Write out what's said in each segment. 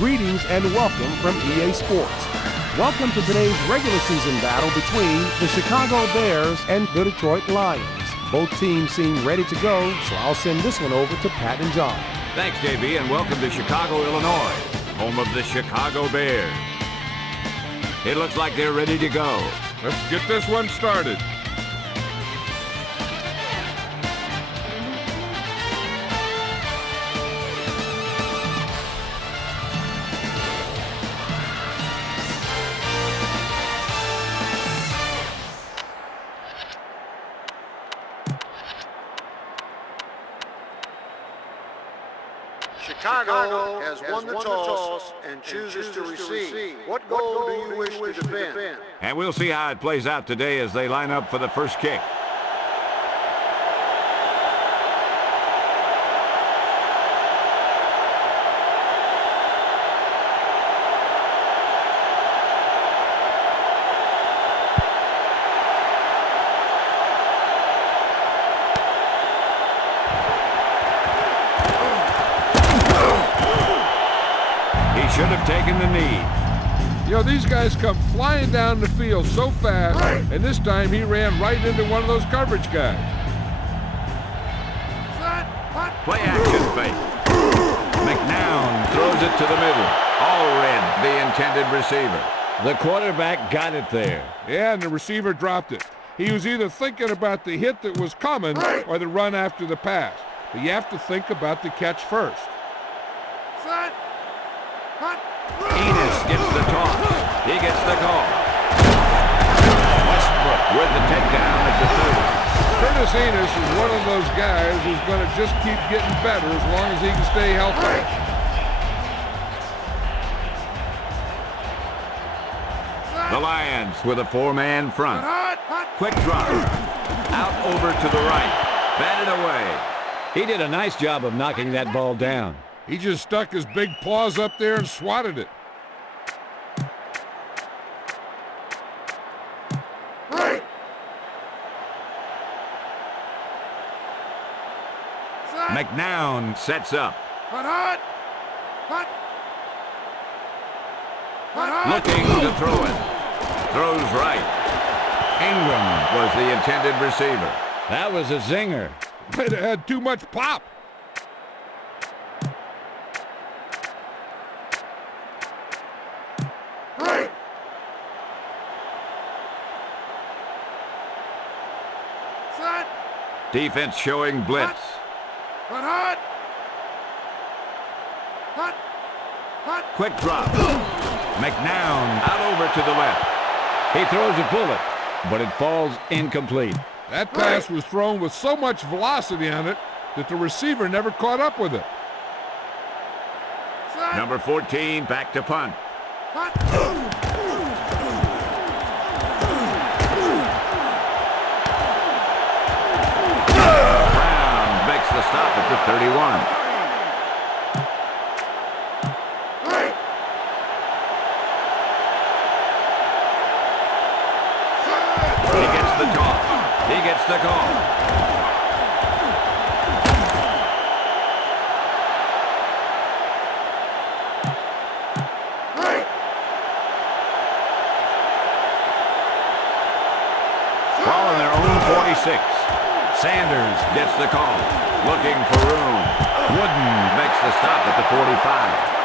Greetings and welcome from EA Sports. Welcome to today's regular season battle between the Chicago Bears and the Detroit Lions. Both teams seem ready to go, so I'll send this one over to Pat and John. Thanks, JB, and welcome to Chicago, Illinois, home of the Chicago Bears. It looks like they're ready to go. Let's get this one started. Chicago has won the toss and chooses to receive. What goal do you wish to defend? And we'll see how it plays out today as they line up for the first kick. Should have taken the knee. You know, these guys come flying down the field so fast, and this time he ran right into one of those coverage guys. Play action fake. McNair throws it to the middle. All read the intended receiver. The quarterback got it there. Yeah, and the receiver dropped it. He was either thinking about the hit that was coming or the run after the pass. But you have to think about the catch first. Enos gets the toss. He gets the call. Westbrook with the takedown at the 30. Curtis Enos is one of those guys who's going to just keep getting better as long as he can stay healthy. The Lions with a four-man front. Quick drop. Out over to the right. Batted away. He did a nice job of knocking that ball down. He just stuck his big paws up there and swatted it. McNair sets up. Looking to throw it. Throws right. Ingram was the intended receiver. That was a zinger. It had too much pop. Defense showing blitz. Quick drop. McNair out over to the left. He throws a bullet, but it falls incomplete. That pass was thrown with so much velocity on it that the receiver never caught up with it. Number 14 back to punt. The stop at the 31. He gets the toss. He gets the call. Ball on their own 46. Sanders gets the call. Looking for room. Wooden makes the stop at the 45.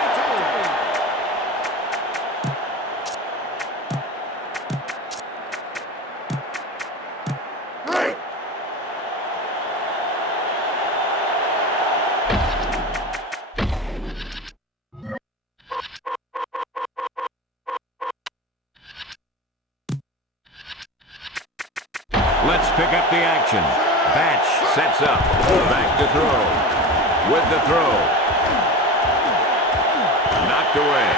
Let's pick up the action. Batch sets up. Back to throw. With the throw. Knocked away.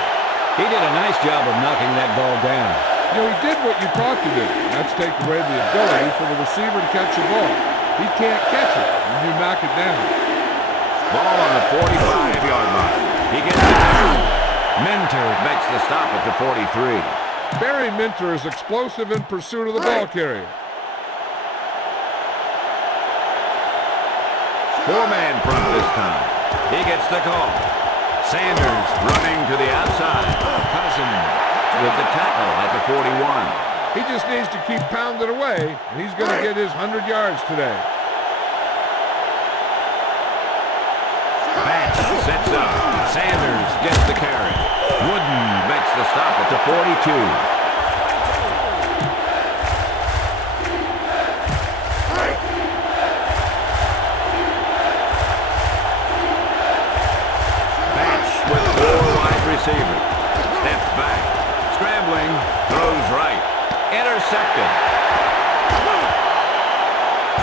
He did a nice job of knocking that ball down. You know, he did what you thought to do. That's take away the ability for the receiver to catch the ball. He can't catch it when you knock it down. Ball on the 45-yard line. He gets it down. Mentor makes the stop at the 43. Barry Minter is explosive in pursuit of the ball carrier. Four-man front this time. He gets the call. Sanders running to the outside. Cousins with the tackle at the 41. He just needs to keep pounding away, and he's going to get his 100 yards today. Batch sets up. Sanders gets the carry. Wooden makes the stop at the 42. Receiver. Steps back. Scrambling. Throws right. Intercepted.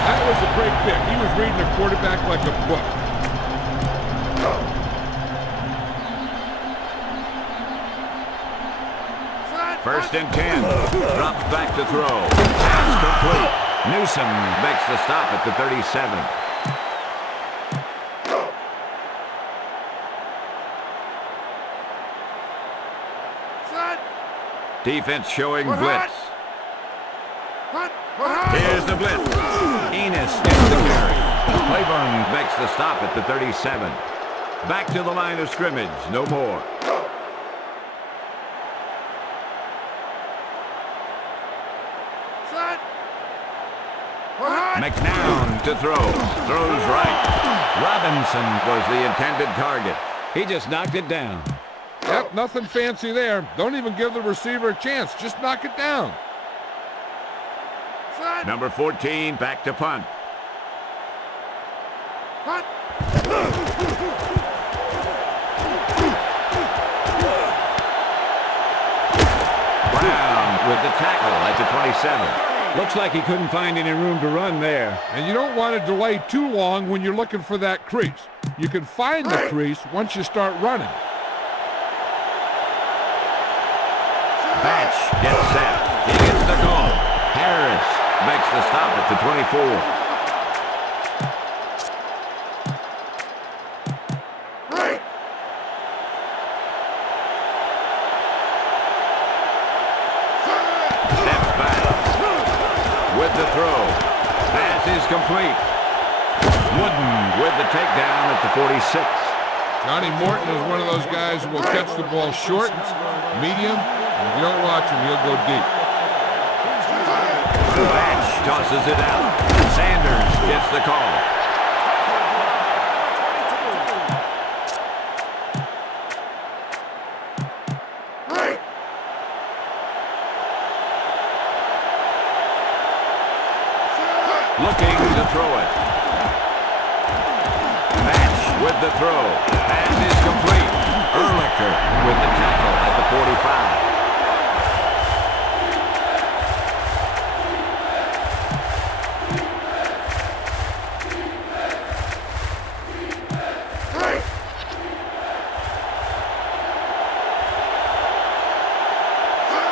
That was a great pick. He was reading the quarterback like a book. First and 10. Drops back to throw. Pass complete. Newsom makes the stop at the 37. Defense showing blitz. Here's the blitz. Enos gets the carry. Claiborne makes the stop at the 37. Back to the line of scrimmage. No more. McNair to throw. Throws right. Robinson was the intended target. He just knocked it down. Yep, nothing fancy there. Don't even give the receiver a chance. Just knock it down. Number 14, back to punt. Brown with the tackle at the 27. Looks like he couldn't find any room to run there. And you don't want to delay too long when you're looking for that crease. You can find the crease once you start running. Batch gets set. He gets the goal. Harris makes the stop at the 24. Steps back. With the throw. Pass is complete. Wooden with the takedown at the 46. Johnny Morton is one of those guys who will catch the ball short, medium. If you don't watch him, he'll go deep. Batch tosses it out. Sanders gets the call. Looking to throw it. Batch with the throw. Pass is complete. Ehrlicher with the tackle at the 45.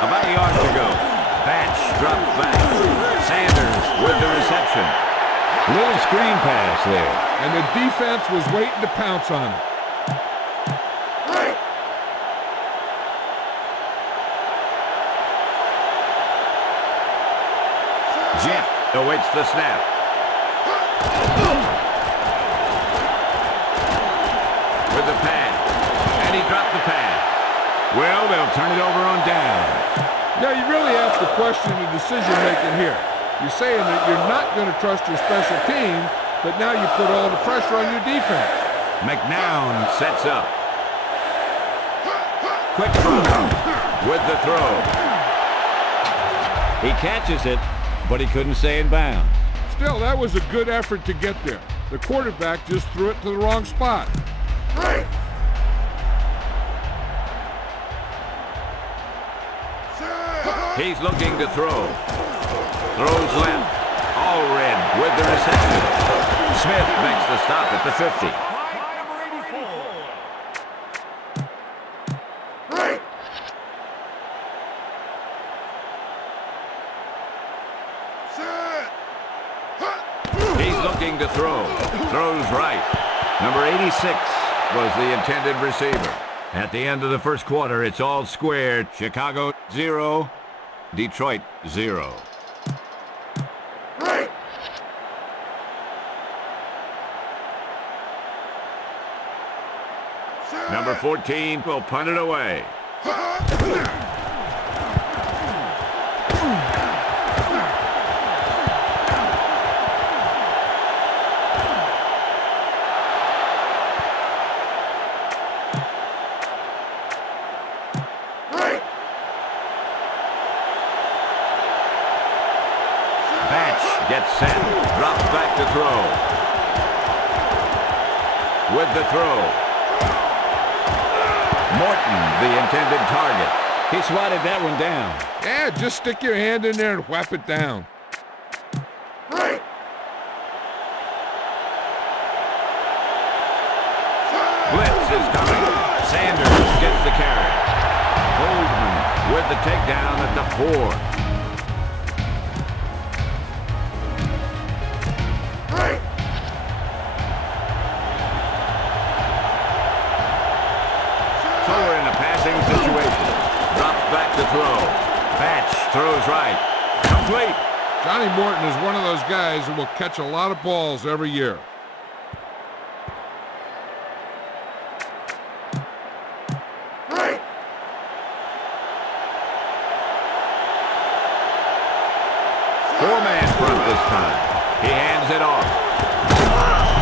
About a yard to go. Batch drops back. Sanders with the reception. Little screen pass there. And the defense was waiting to pounce on it. Jet awaits the snap. With the pass. And he dropped the pass. Well, they'll turn it over on down. Now, you really have to question the decision-making here. You're saying that you're not going to trust your special team, but now you put all the pressure on your defense. McNair sets up. Quick throw with the throw. He catches it, but he couldn't stay in bounds. Still, that was a good effort to get there. The quarterback just threw it to the wrong spot. He's looking to throw. Throws left. Allred with the reception. Smith makes the stop at the 50. He's looking to throw. Throws right. Number 86 was the intended receiver. At the end of the first quarter, it's all square. Chicago 0, Detroit 0. Number 14 will punt it away. Gets set, drops back to throw. With the throw. Morton, the intended target. He swatted that one down. Yeah, just stick your hand in there and whap it down. Blitz is coming. Sanders gets the carry. Goldman with the takedown at the 4. To throw. Batch throws right. Complete. Johnny Morton is one of those guys who will catch a lot of balls every year. Four-man front this time. He hands it off.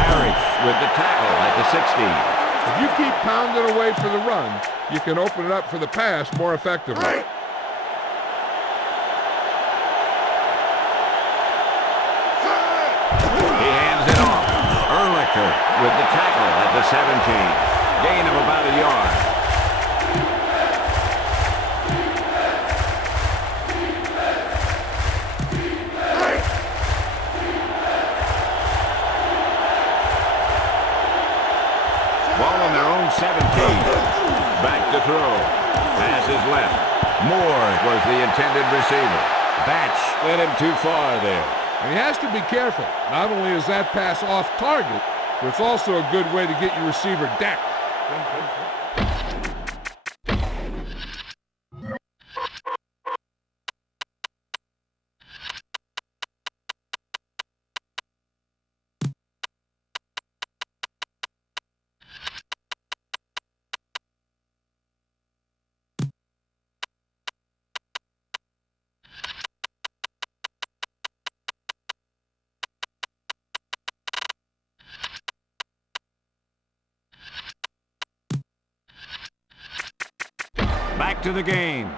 Parrish with the tackle at the 16. If you keep pounding away for the run, you can open it up for the pass more effectively. He hands it off. Ehrlicher with the tackle at the 17. Gain of about a yard. Ball on their own 17. Back to throw. Pass is left. Moore was the intended receiver. Batch led him too far there. And he has to be careful. Not only is that pass off target, but it's also a good way to get your receiver decked. Back to the game.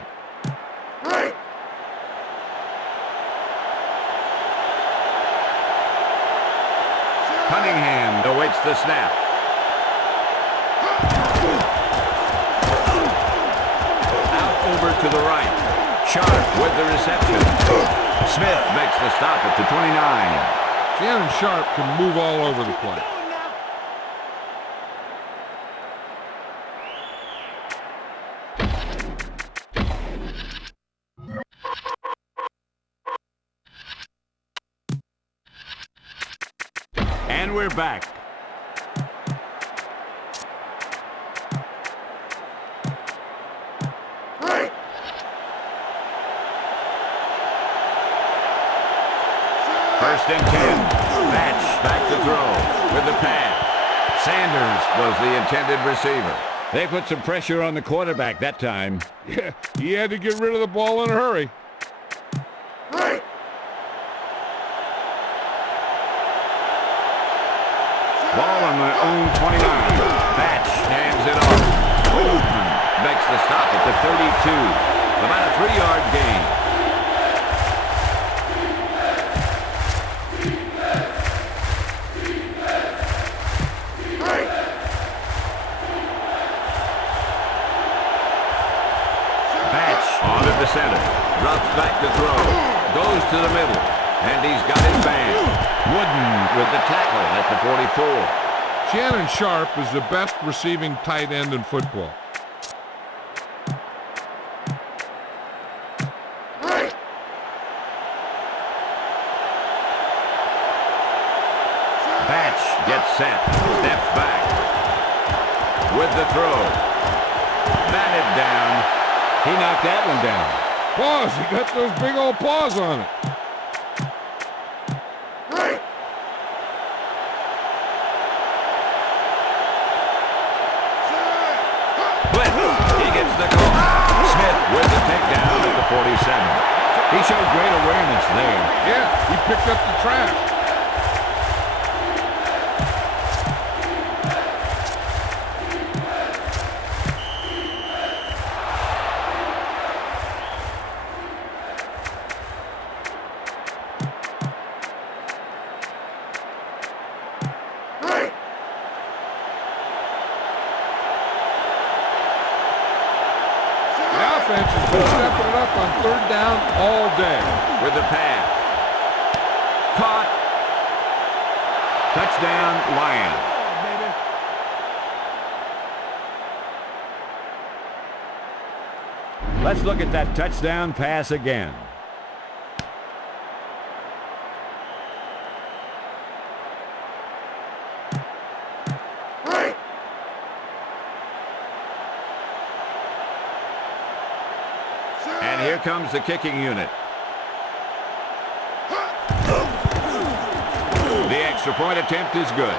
Cunningham awaits the snap. Out over to the right. Sharp with the reception. Smith makes the stop at the 29. Shannon Sharp can move all over the place. And we're back. First and 10. Batch back to throw with the pass. Sanders was the intended receiver. They put some pressure on the quarterback that time. Yeah, he had to get rid of the ball in a hurry. Ball on their own 29. Batch hands it off. Goldman makes the stop at the 32. About a 3-yard gain. Batch on to the center. Drops back to throw. Goes to the middle. And he's got his man. Wooden with the tackle at the 44. Shannon Sharp is the best receiving tight end in football. Batch gets set. Steps back. With the throw. Batted down. He knocked that one down. Paws, he got those big old paws on it. He gets the goal. Smith with the takedown at the 47. He showed great awareness there. Yeah, he picked up the trash. Offense has been stepping it up on third down all day. With the pass. Caught. Touchdown, Lions. Let's look at that touchdown pass again. And here comes the kicking unit. The extra point attempt is good.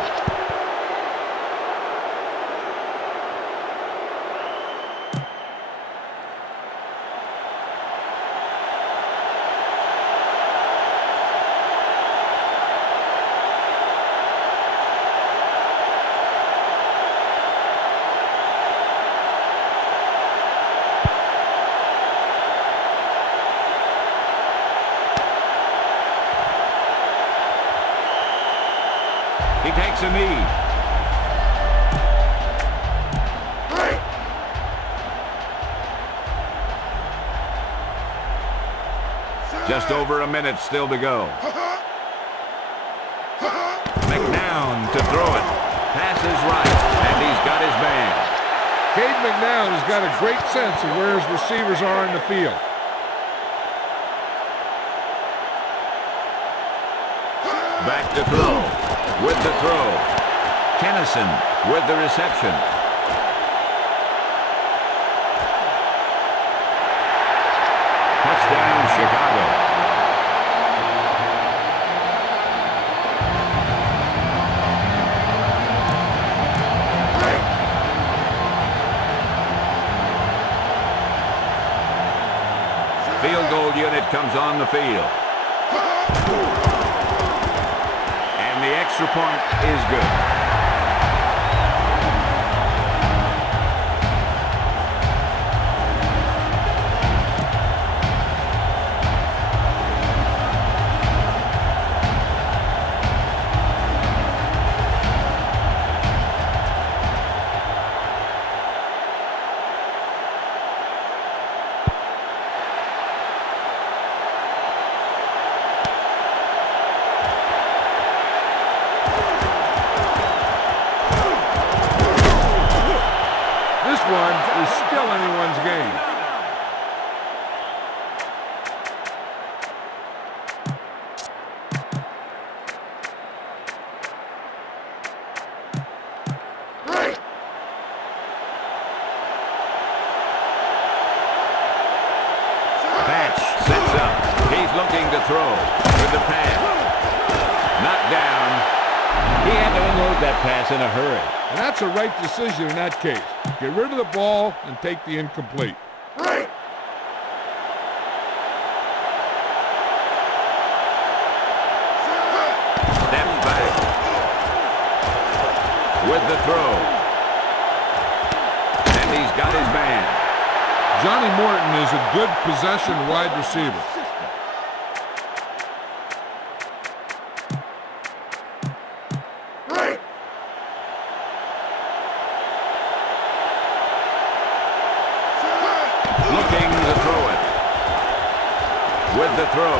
He takes a knee. Just over a minute still to go. McNair to throw it. Passes right, and he's got his man. Cade McNair has got a great sense of where his receivers are in the field. Back to throw. With the throw. Kennison with the reception. Touchdown, Chicago. Field goal unit comes on the field. And the extra point is good. One is still anyone's game. Patch sets up. He's looking to throw with the pass. Knocked down. He had to unload that pass in a hurry. And that's a right decision in that case. Get rid of the ball and take the incomplete. Steps back. With the throw. And he's got his man. Johnny Morton is a good possession wide receiver. Looking to throw it. With the throw.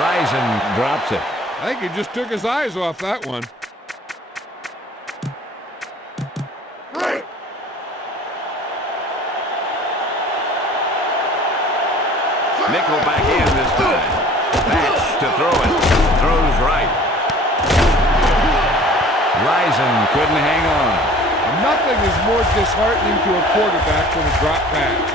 Risen drops it. I think he just took his eyes off that one. Nickel back in this time. Patch to throw it. Throws right. Risen couldn't hang on. Nothing is more disheartening to a quarterback than a drop pass.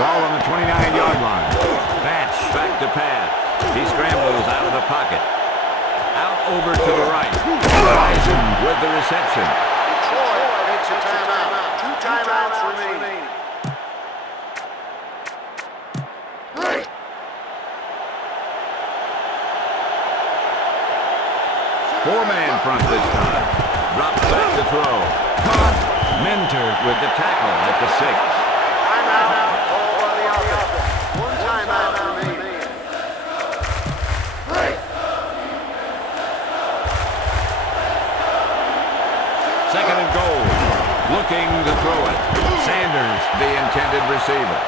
Ball on the 29-yard line. Batch back to pass. He scrambles out of the pocket. Out over to the right. Bryson with the reception. Detroit takes a timeout. 2 timeouts remaining. Four-man front this time. Drops back to throw. Caught. Minter with the tackle at the 6. Timeout. Ball by the offense. 1 timeout remaining. Second and goal. Looking to throw it. Sanders, the intended receiver.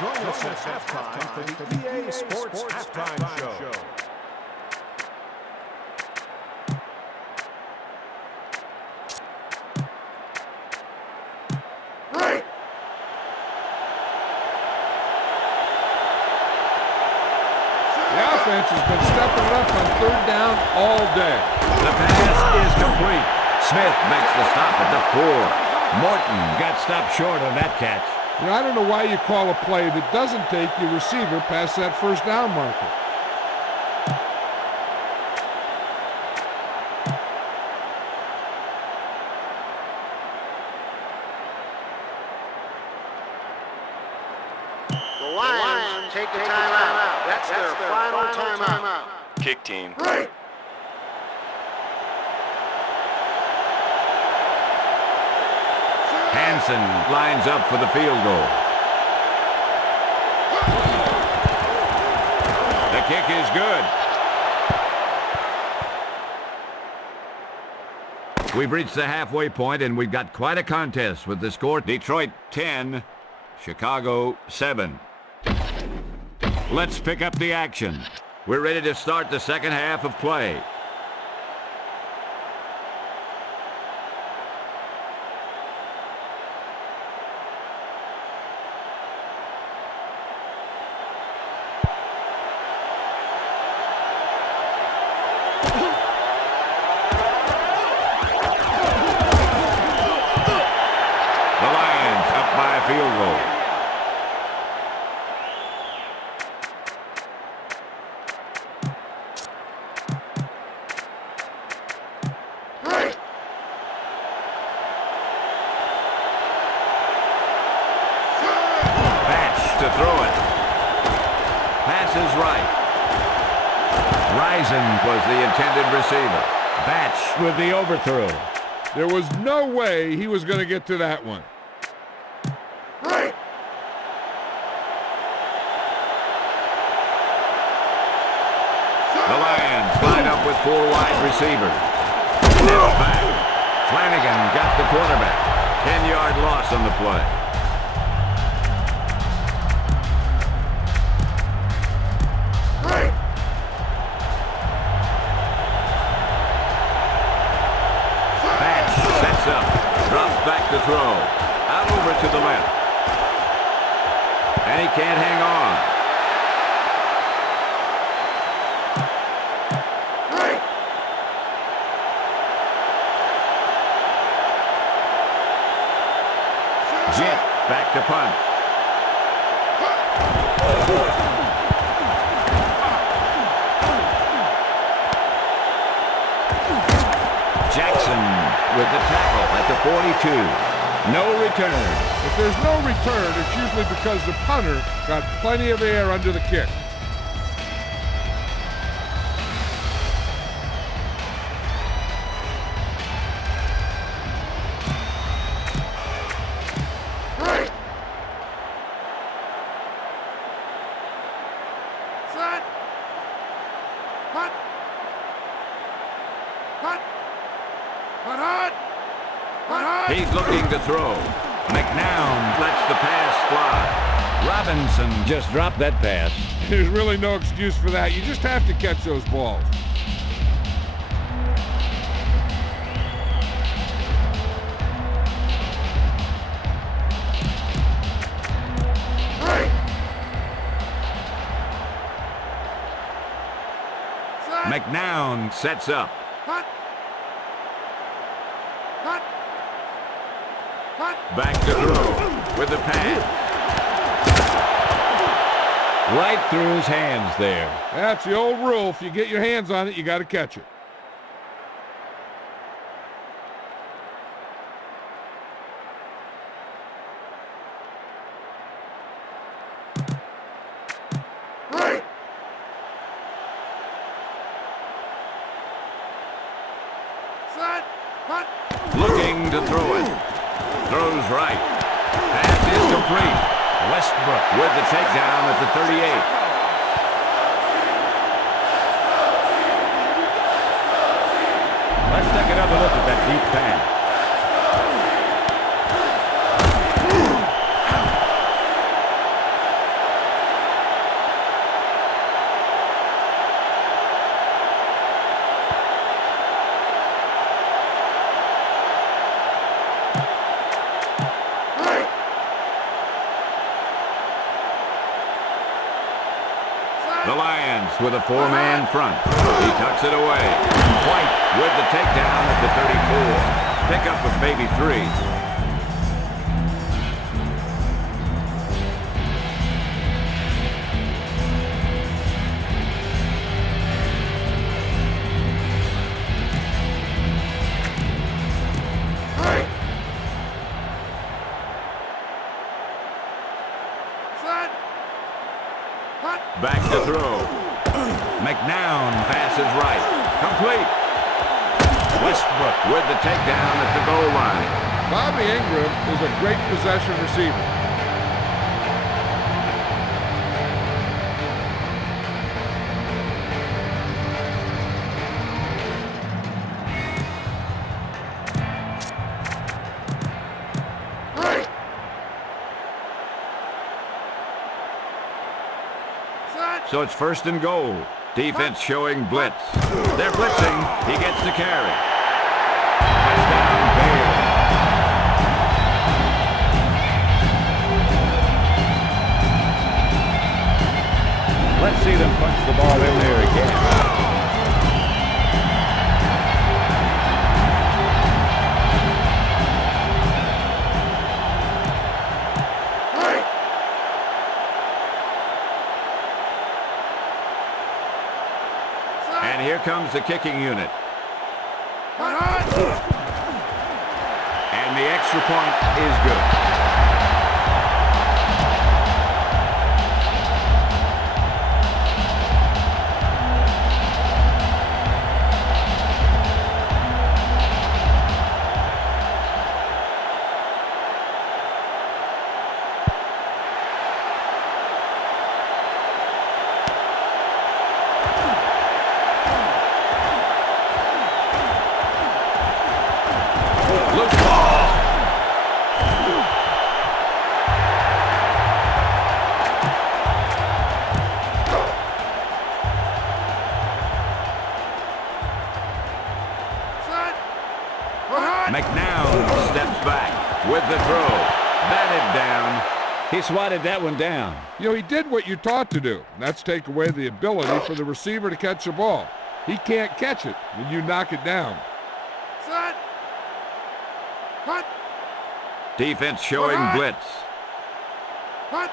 Join us at halftime for the EA Sports Halftime Show. The offense has been stepping it up on 3rd down all day. The pass is complete. Smith makes the stop at the 4. Morton got stopped short on that catch. You know, I don't know why you call a play that doesn't take your receiver past that 1st down marker. The Lions take a timeout. That's their final timeout. Kick team. Hansen lines up for the field goal. The kick is good. We've reached the halfway point, and we've got quite a contest with the score. Detroit 10, Chicago 7. Let's pick up the action. We're ready to start the second half of play. The Lions up by a field goal. To throw it. Pass is right. Risen was the intended receiver. Batch with the overthrow. There was no way he was going to get to that one. The Lions line up with 4 wide receivers. Steps back. Flanagan got the quarterback. 10-yard loss on the play. Up, drops back to throw, out over to the left, and he can't hang on. Jet back to punt. Jackson with the tackle at the 42. No return. If there's no return, it's usually because the punter got plenty of air under the kick. He's looking to throw. McNair lets the pass fly. Robinson just dropped that pass. There's really no excuse for that. You just have to catch those balls. McNair sets up. Back to throw with the pass. Right through his hands there. That's the old rule. If you get your hands on it, you got to catch it. Looking to throw it. Throws right. Pass is complete. Westbrook with the takedown at the 38. Let's take another look at that deep pass. The Lions with a four-man front. He tucks it away. White with the takedown at the 34. Pickup of maybe 3. Back to throw. McNair passes right. Complete. Westbrook with the takedown at the goal line. Bobby Ingram is a great possession receiver. So it's first and goal. Defense showing blitz. They're blitzing. He gets the carry. Touchdown, Bears. Let's see them punch the ball in there again. And here comes the kicking unit. And the extra point is good. McNair steps back with the throw. Batted down. He swatted that one down. You know, he did what you taught to do. And that's take away the ability for the receiver to catch the ball. He can't catch it when you knock it down. Defense showing blitz.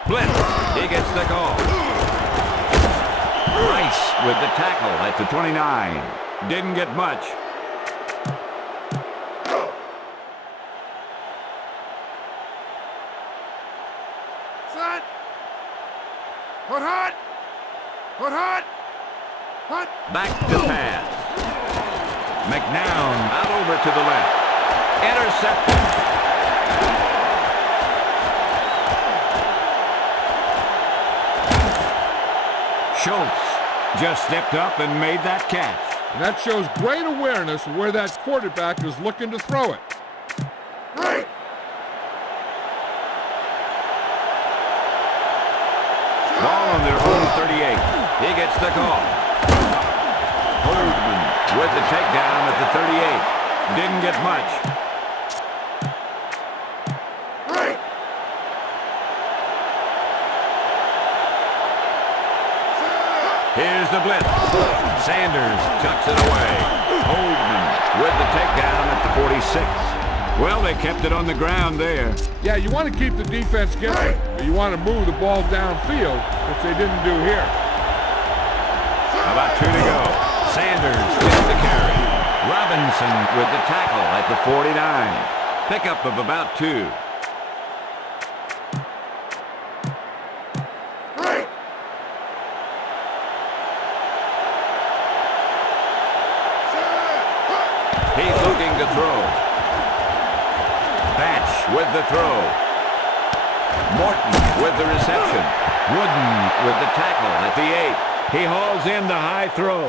Blitz. He gets the call. Rice with the tackle at the 29. Didn't get much. Back to pass. McNair out over to the left. Intercepted. Schultz just stepped up and made that catch. And that shows great awareness of where that quarterback is looking to throw it. Ball on their own 38. He gets the call. Holdman with the takedown at the 38. Didn't get much. Here's the blitz. Sanders tucks it away. Holdman with the takedown at the 46. Well, they kept it on the ground there. Yeah, you want to keep the defense guessing, but you want to move the ball downfield, which they didn't do here. About 2 to go. Sanders gets the carry. Robinson with the tackle at the 49. Pickup of about 2. He's looking to throw. Batch with the throw. Morton with the reception. Wooden with the tackle at the 8. He hauls in the high throw.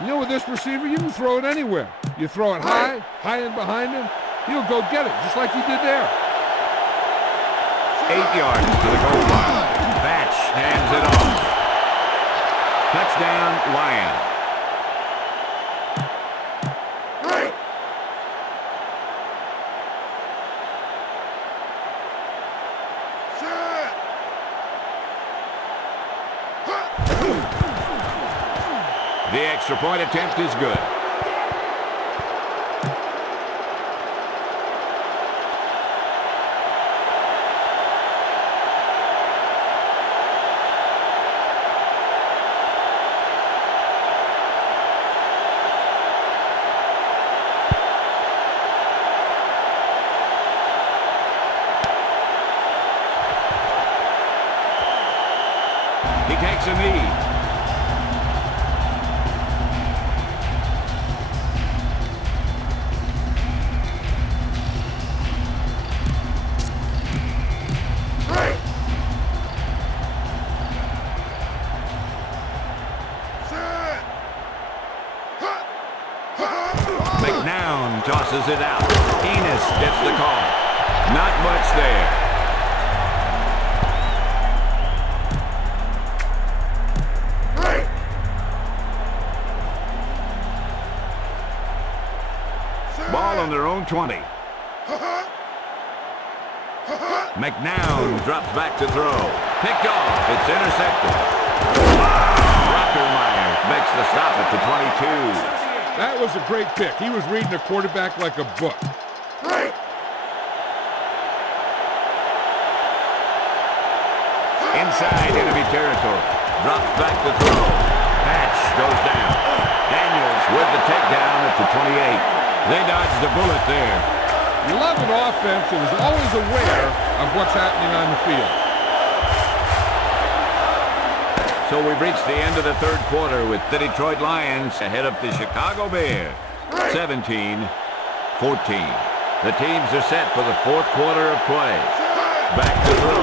You know, with this receiver, you can throw it anywhere. You throw it high and behind him, he'll go get it, just like he did there. 8 yards to the goal line. Batch hands it off. Touchdown, Lions. The extra point attempt is good. He takes a knee. McNair tosses it out. Enos gets the call. Not much there. Ball on their own 20. McNair drops back to throw. Picked off. It's intercepted. Rockermeyer makes the stop at the 22. That was a great pick. He was reading the quarterback like a book. Inside enemy territory. Drops back to throw. Patch goes down. Daniels with the takedown at the 28. They dodged the bullet there. You love an offense that is always aware of what's happening on the field. So we've reached the end of the third quarter with the Detroit Lions ahead of the Chicago Bears, 17-14. The teams are set for the fourth quarter of play. Back to throw.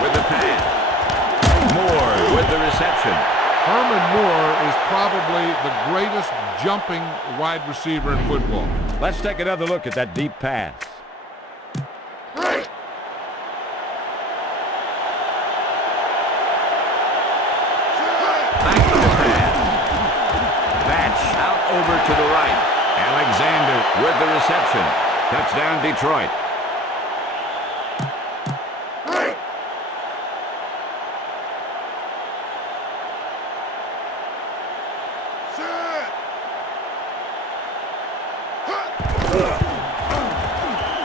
With the pass. Moore with the reception. Herman Moore is probably the greatest jumping wide receiver in football. Let's take another look at that deep pass. Back to the pass. Batch out over to the right. Alexander with the reception. Touchdown, Detroit.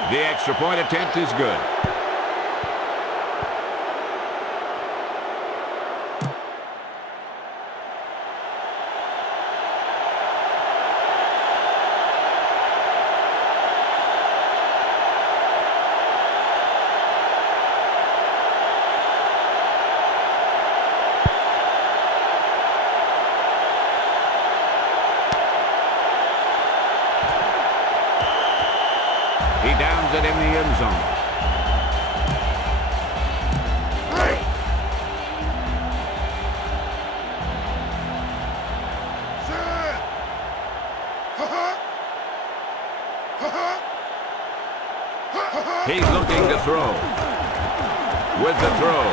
The extra point attempt is good. He downs it in the end zone. He's looking to throw. With the throw.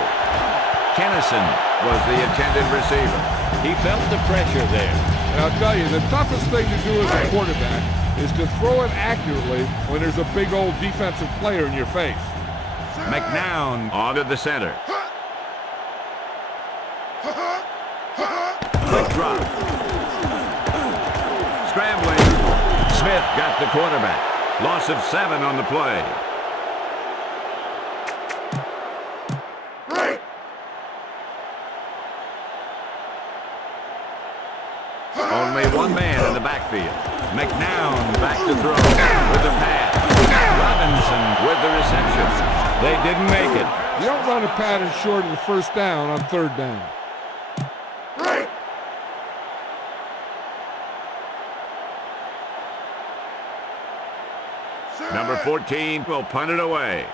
Kennison was the intended receiver. He felt the pressure there. And I'll tell you, the toughest thing to do as a quarterback is to throw it accurately when there's a big old defensive player in your face. McNair onto the center. Quick drop. Scrambling. Smith got the quarterback. Loss of 7 on the play. Only one man in the backfield. McNair back to throw with the pass. Robinson with the reception. They didn't make it. You don't run a pattern short of the first down on third down. Number 14 will punt it away.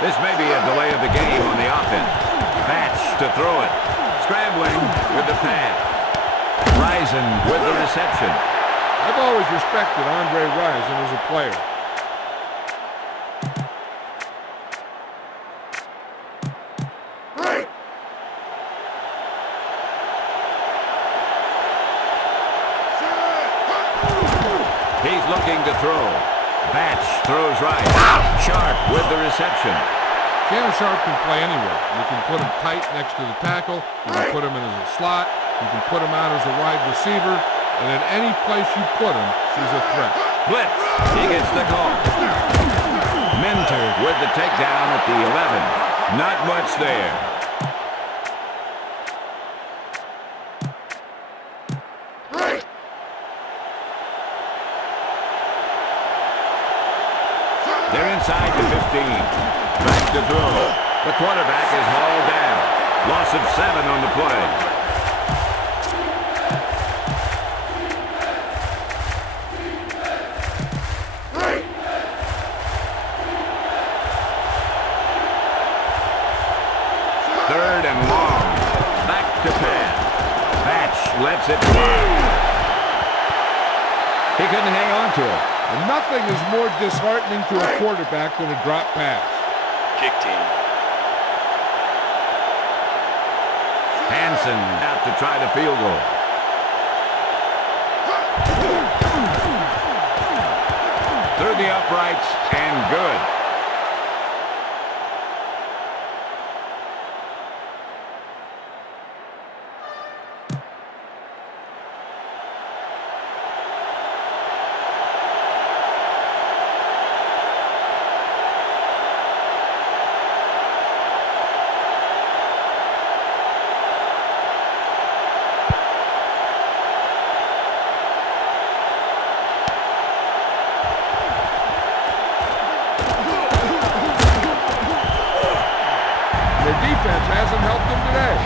This may be a delay of the game on the offense. Batch to throw it. Scrambling with the pass. Risen with the reception. I've always respected Andre Rison as a player. He's looking to throw. Batch throws right. Sharp with the reception. Shannon Sharp can play anywhere. You can put him tight next to the tackle. You can put him in as a slot. You can put him out as a wide receiver. And in any place you put him, he's a threat. Blitz. He gets the call. Mentor with the takedown at the 11. Not much there. They're inside the 15. Back to throw. The quarterback is hauled down. Loss of 7 on the play. Third and long. Back to pass. Batch lets it fly. He couldn't hang on to it. And nothing is more disheartening to a quarterback than a drop pass. Kick team. Hansen out to try the field goal. Through the uprights and good. Their defense hasn't helped them today.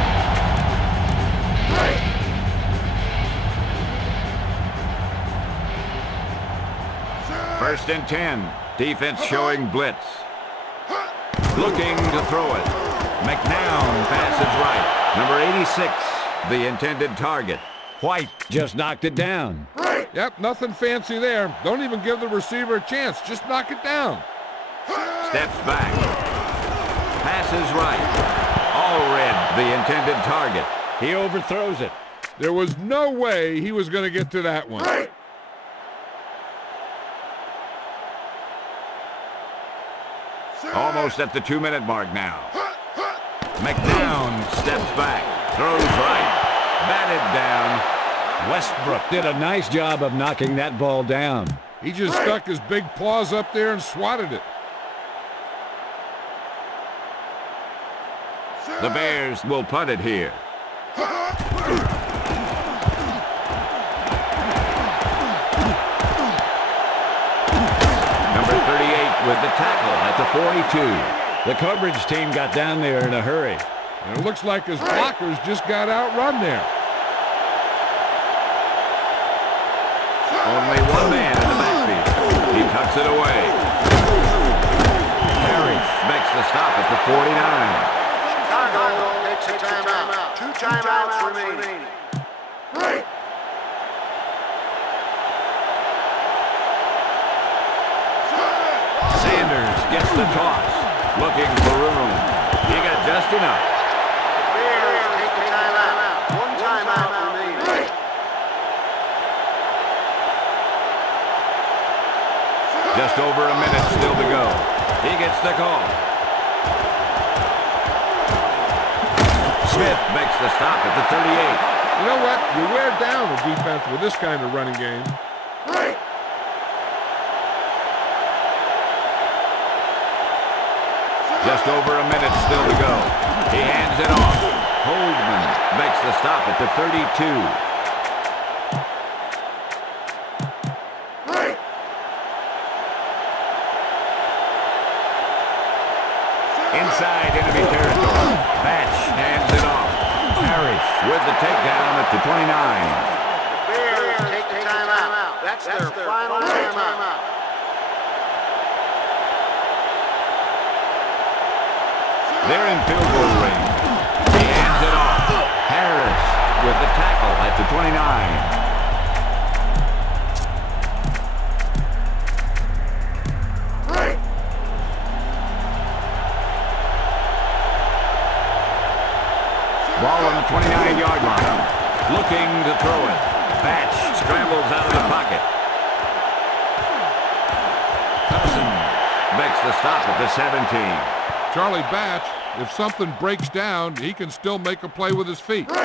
First and 10. Defense showing blitz. Looking to throw it. McNair passes right. Number 86, the intended target. White just knocked it down. Yep, nothing fancy there. Don't even give the receiver a chance. Just knock it down. Steps back. Passes right. Allred, the intended target. He overthrows it. There was no way he was going to get to that one. Almost at the 2-minute mark now. McNair steps back. Throws right. Batted down. Westbrook did a nice job of knocking that ball down. He just stuck his big paws up there and swatted it. The Bears will punt it here. Number 38 with the tackle at the 42. The coverage team got down there in a hurry. And it looks like his blockers just got outrun there. Only one man in the backfield. He tucks it away. Harris makes the stop at the 49. Chicago takes a timeout. 2 timeouts remaining. Sanders Gets the toss. Looking for room. He got just enough. Bears take the timeout. One timeout remaining. Just over a minute still to go. He gets the call. Smith makes the stop at the 38. You know what? You wear down the defense with this kind of running game. Just over a minute still to go. He hands it off. Holdman makes the stop at the 32. Inside enemy territory. Batch hands it off. Parrish with the takedown at the 29. Bears take the timeout. That's their final timeout. They're in field goal range. He hands it off. Harris with the tackle at the 29. Ball on the 29-yard line. Looking to throw it. Batch scrambles out of the pocket. Hudson makes the stop at the 17. Charlie Batch, if something breaks down, he can still make a play with his feet. Ball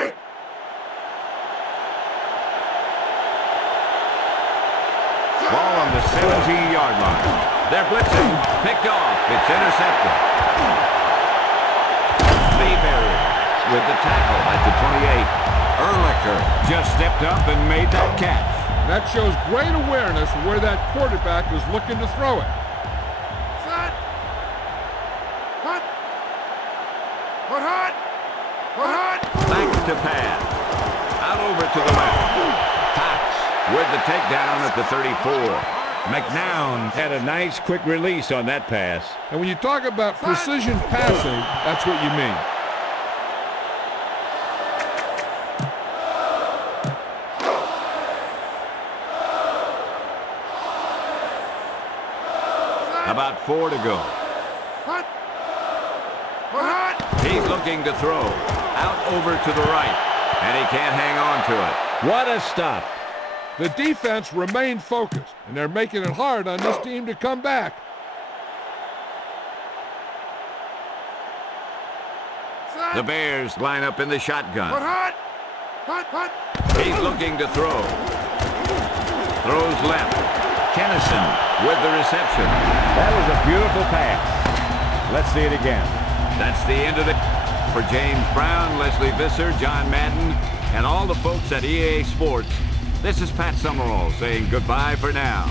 on the 17-yard line. They're blitzing. Picked off. It's intercepted. Mayberry with the tackle at the 28. Ehrlicher just stepped up and made that catch. That shows great awareness of where that quarterback is looking to throw it. Back to pass. Out over to the left. Cox with the takedown at the 34. McNair had a nice quick release on that pass. And when you talk about precision passing, that's what you mean. About 4 to go. He's looking to throw. Out over to the right. And he can't hang on to it. What a stop. The defense remained focused, and they're making it hard on this team to come back. The Bears line up in the shotgun. He's looking to throw. Throws left. Kennison with the reception. That was a beautiful pass. Let's see it again. That's the end of it. For James Brown, Leslie Visser, John Madden, and all the folks at EA Sports, this is Pat Summerall saying goodbye for now.